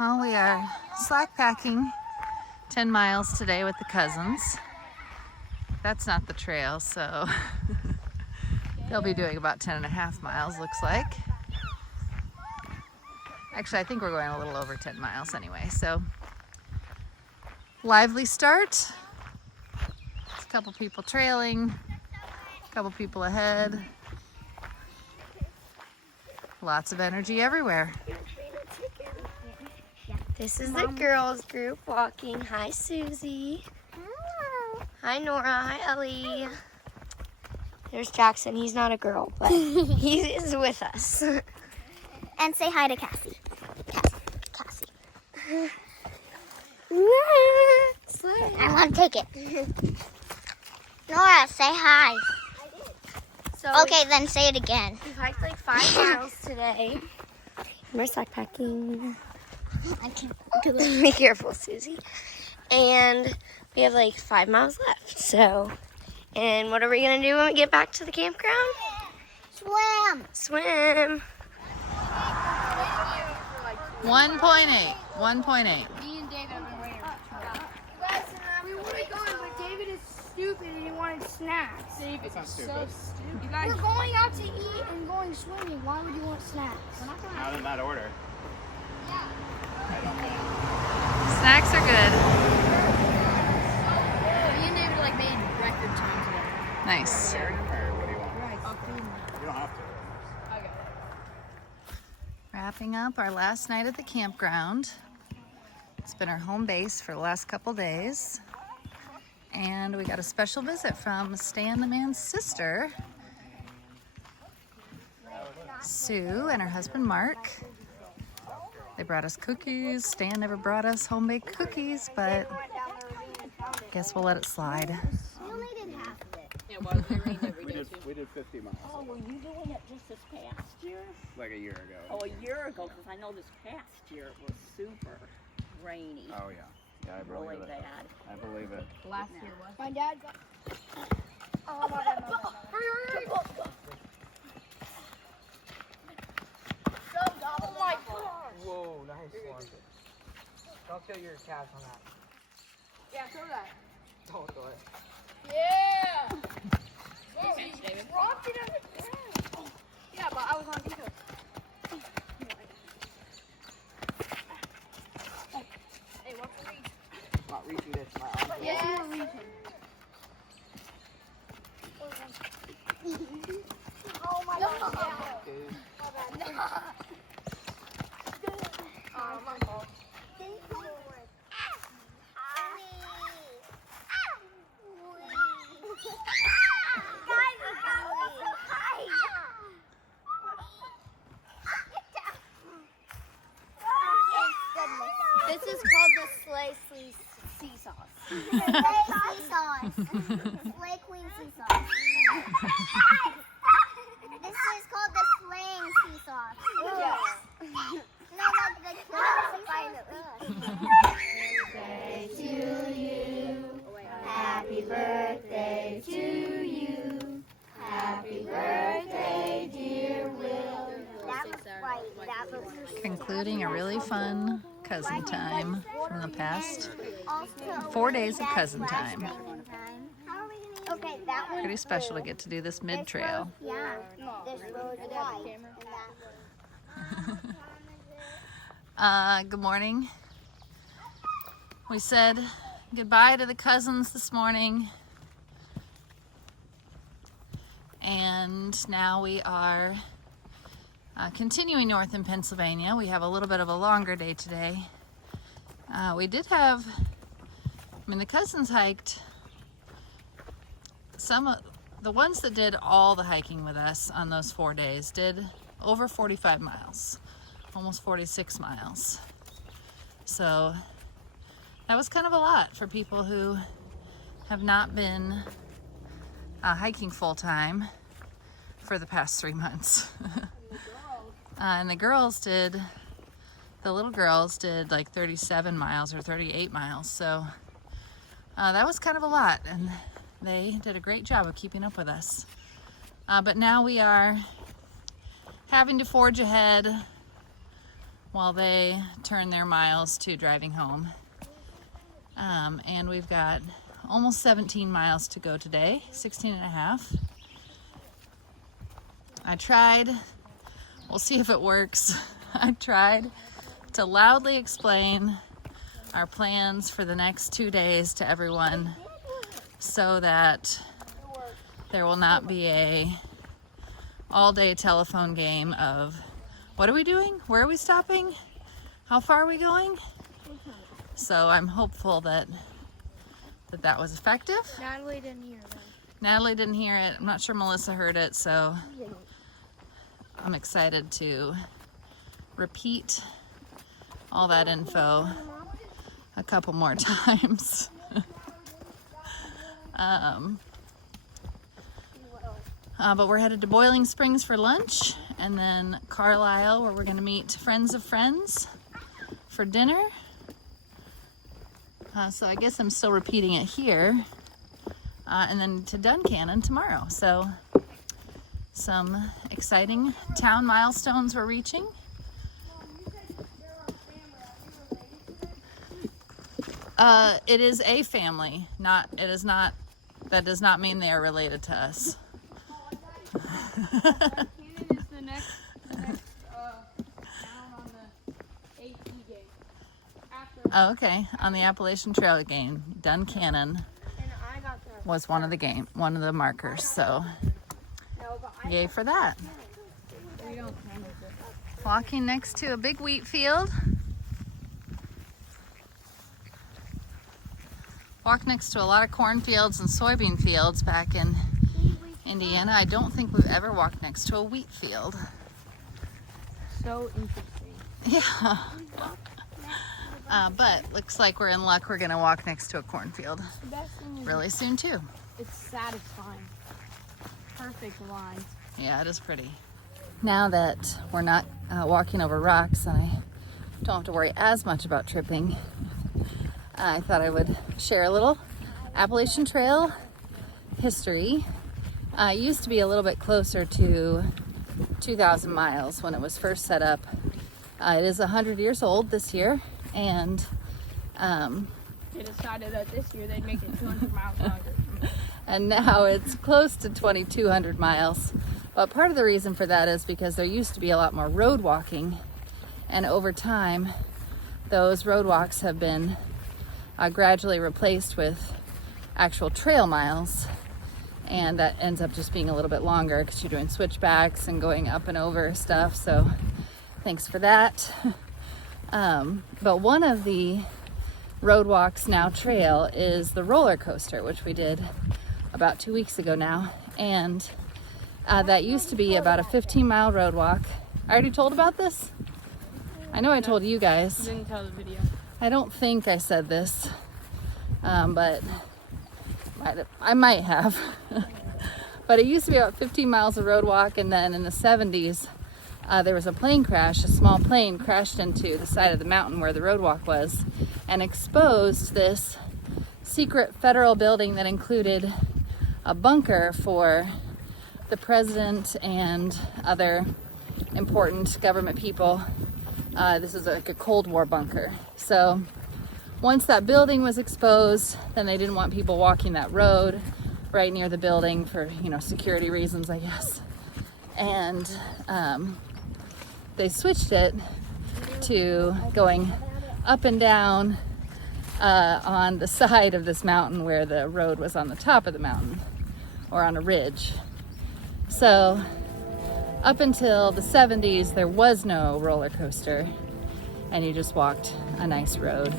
Well, we are slack packing 10 miles today with the cousins. That's not the trail, so they'll be doing about 10.5 miles, looks like. Actually, I think we're going a little over 10 miles anyway, so lively start. There's a couple people trailing, a couple people ahead. Lots of energy everywhere. This is the girls group walking. Hi, Susie. Hello. Hi, Nora. Hi, Ellie. There's Jackson. He's not a girl, but he is with us. And say hi to Cassie. Cassie. I want to take it. Nora, say hi. So Okay, then say it again. we hiked like 5 miles today. We're slack packing. I can't do it. Be careful, Susie. And we have like 5 miles left. So, and what are we gonna do when we get back to the campground? Swim. Swim. 1.8. 1.8. Me and David have been waiting. We would have gone, but David is stupid and he wanted snacks. That's not stupid. You guys, we're going out to eat and going swimming. Why would you want snacks? We're not going Not in that order. Snacks are good. Me and David like made record time today. Nice. Or what do you want? You don't have to. Wrapping up our last night at the campground. It's been our home base for the last couple days. And we got a special visit from Stan the man's sister, Sue, and her husband Mark. They brought us cookies. Stan never brought us home-baked cookies, but guess we'll let it slide. You only did half of it. We did 50 miles. Oh, were you doing it just this past year? Like a year ago. Oh, a year ago, because I know this past year it was super rainy. Oh, yeah. Yeah, I believe Really it. bad. I believe it. Last year was. My dad got. Oh my God! Oh my God! Whoa, nice one. Don't kill your calves on that. Yeah, throw that. Don't do it. Yeah! Whoa, he dropped it on the ground. Yeah, but I was on defense. Hey, what's the reach? Not reaching this, my arm. Yes, you were reaching. Oh my God. Dude. Oh, my fault. This is called the Slay Seesaw. Slay Seesaw. Slay Queen Seesaw. This is called the Slaying Seesaw. Yeah. No, like the birthday to you. Happy birthday to you. Happy birthday, dear Will. That was right. That was Concluding a really fun cousin time from the past. also 4 days of cousin time. Okay, that one. Pretty special to get to do this mid-trail. Yeah. This road is wide. And that Good morning. We said goodbye to the cousins this morning. And now we are continuing north in Pennsylvania. We have a little bit of a longer day today. We did have, the cousins hiked the ones that did all the hiking with us on those 4 days did over 45 miles, almost 46 miles. So that was kind of a lot for people who have not been hiking full time for the past 3 months. And the little girls did like 37 miles or 38 miles. So that was kind of a lot, and they did a great job of keeping up with us. But now we are having to forge ahead while they turn their miles to driving home. And we've got almost 17 miles to go today, 16 and a half. I tried, we'll see if it works. I tried to loudly explain our plans for the next 2 days to everyone so that there will not be a all-day telephone game of what are we doing? Where are we stopping? How far are we going? So I'm hopeful that was effective. Natalie didn't hear that. Natalie didn't hear it. I'm not sure Melissa heard it, so I'm excited to repeat all that info a couple more times. But we're headed to Boiling Springs for lunch, and then Carlisle, where we're going to meet friends of friends for dinner. So I guess I'm still repeating it here. And then to Duncannon tomorrow. So some exciting town milestones we're reaching. It is a family, that does not mean they are related to us. Cannon is the next town on the AT game. After Oh, okay, on the Appalachian Trail game, Duncannon and I got the was one of the markers, so yay for that. we don't count it. Walking next to a big wheat field. Walked next to a lot of cornfields and soybean fields back in Indiana. I don't think we've ever walked next to a wheat field. So interesting. Yeah. But looks like we're in luck. We're gonna walk next to a cornfield The best thing is really soon too. it's satisfying. Perfect lines. Yeah, it is pretty. Now that we're not walking over rocks and I don't have to worry as much about tripping, I thought I would share a little Appalachian Trail history. It used to be a little bit closer to 2,000 miles when it was first set up. It is 100 years old this year, and They decided that this year they'd make it 200 miles longer. and now it's close to 2,200 miles. But part of the reason for that is because there used to be a lot more road walking, and over time those road walks have been gradually replaced with actual trail miles, and that ends up just being a little bit longer because you're doing switchbacks and going up and over stuff, so thanks for that. But one of the road walks, now trail, is the roller coaster, which we did about 2 weeks ago now, and that used to be about a 15-mile road walk. I already told about this? I know I told you guys. Didn't tell the video. I don't think I said this, but I might have. But it used to be about 15 miles of road walk, and then in the 70s, there was a plane crash. A small plane crashed into the side of the mountain where the road walk was and exposed this secret federal building that included a bunker for the president and other important government people. This is like a Cold War bunker. So once that building was exposed, then they didn't want people walking that road right near the building for, security reasons, I guess. And they switched it to going up and down on the side of this mountain where the road was on the top of the mountain, or on a ridge. So up until the 70s, there was no roller coaster, and you just walked a nice road.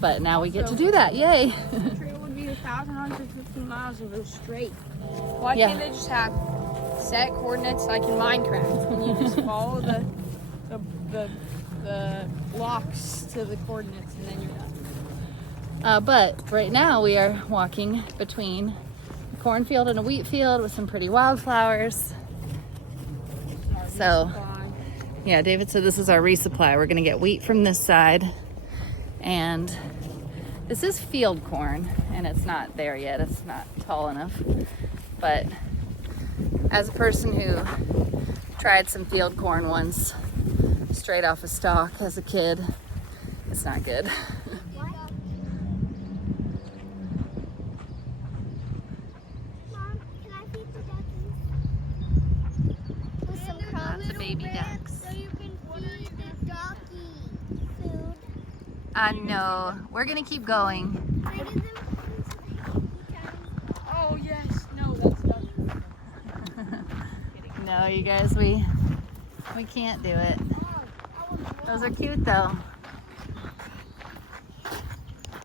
But now we get to do that, yay! The trail would be 1,150 miles if it was straight. Why Yeah. can't they just have set coordinates like in Minecraft, and you just follow the blocks to the coordinates, and then you're done? But right now we are walking between a cornfield and a wheat field with some pretty wildflowers. So, yeah, David said this is our resupply. We're gonna get wheat from this side, and this is field corn, and it's not there yet. It's not tall enough. But as a person who tried some field corn once, straight off a stalk as a kid. It's not good. Mom, can I feed the duckies? With some crumbs. Lots of baby ducks. So you can feed the ducky food. I know. We're gonna keep going. Can I give them Oh yes, no, that's not. No, you guys, we can't do it. Those are cute though.